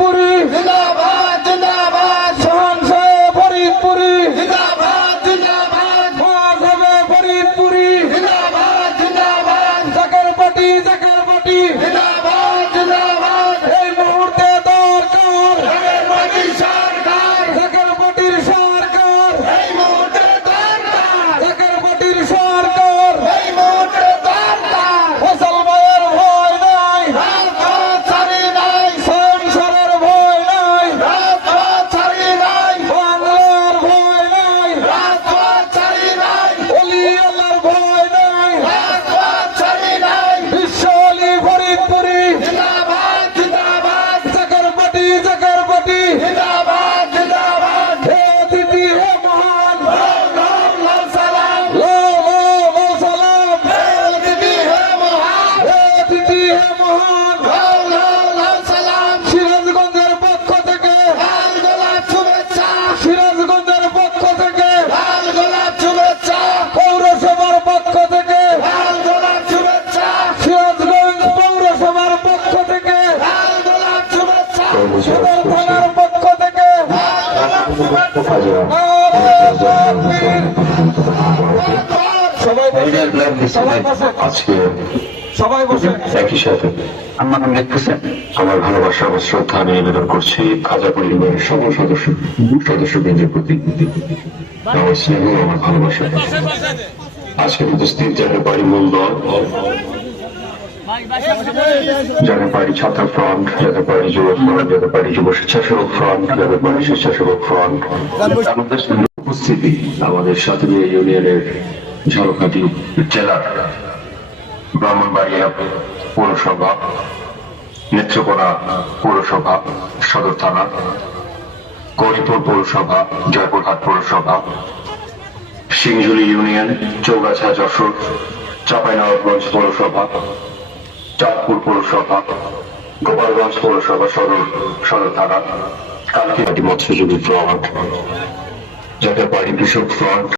ফরিদপুরি জিন্দাবাদ জিন্দাবাদ সোহান সাহেব ফরিদপুরি জিন্দাবাদ জিন্দাবাদ সোহান সাহেব ফরিদপুরি জিন্দাবাদ জিন্দাবাদ জাকারপটি জাকারপটি জিন্দাবাদ সদর থানার পক্ষ থেকে। সবাই বসে সবাই বসে। আজকে সবাই বসে। একই সাথে আমার নাম দেখতেছেন আমার ভালোবাসা ও শ্রদ্ধা নিবেদন করছি খাজা পরিবারের সকল সদস্য সদস্যবৃন্দের প্রতি। আমার স্নেহ আমার ভালোবাসা। আজকে উপস্থিত যাদের বাড়ি মূল দল যাদের বাড়ি ছাত্র ফ্রন্ট যাদের বাড়ি যুব ফ্রন্ট যাদের বাড়ি যুব স্বেচ্ছাসেবক ফ্রন্ট যাদের বাড়ি স্বেচ্ছাসেবক ফ্রন্ট আমাদের উপস্থিতি আমাদের সাতবিয়া ইউনিয়নের ঝালকাঠি জেলার ব্রাহ্মণবাড়িয়া পৌরসভা নেত্রকোনা পৌরসভা সদর থানা গৌরীপুর পৌরসভা জয়পুরহাট পৌরসভা সিংঝুলি ইউনিয়ন চৌগাছা যশোর চাঁপাইনবাবগঞ্জ পৌরসভা চাঁদপুর পৌরসভা গোপালগঞ্জ পৌরসভা সদর সদর থানা কালকে মৎস্যজীবী ফ্রন্ট যাদের বাড়ি কৃষক ফ্রন্ট।